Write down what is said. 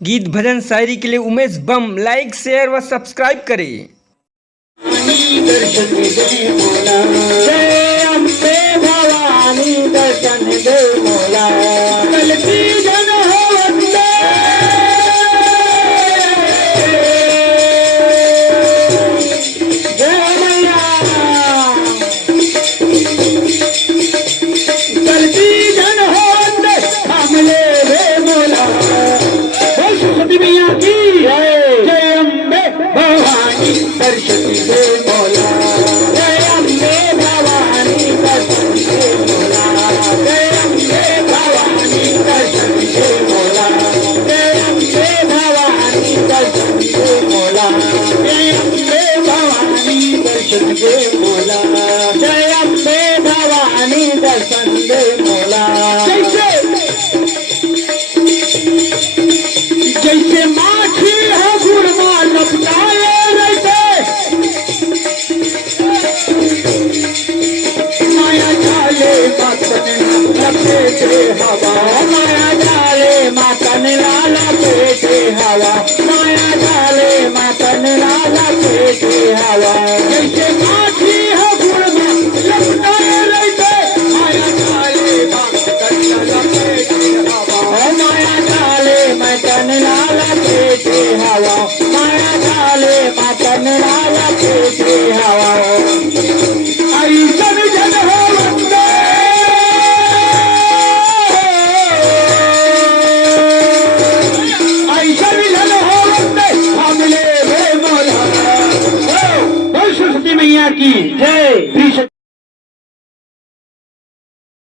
गीत भजन शायरी के लिए उमेश बम लाइक शेयर व सब्सक्राइब करें। दर्शन दे मोला, जय अम्बे भवानी दर्शन दे मोला, कलकी जन हो वंदे, जय मैया, कलकी जन हो वंदे, हमले रे मोला, सरस्वती मैया की जय अम्बे भवानी दर्शन दे मोला, जय अम्बे भवानी दर्शन दे मोला, जय अम्बे भवानी दर्शन दे मोला, जय अम्बे भवानी दर्शन दे मोला, जय अम्बे भवानी दर्शन दे मोला, जय अम्बे भवानी दर्शन दे मोला। जैसे माखी है गुड़मा लपटाए रहते, माया जाले माखन लपेटे हवा, माया जाले माखन लपेटे हवा, माया जाले माखन लपेटे हवा।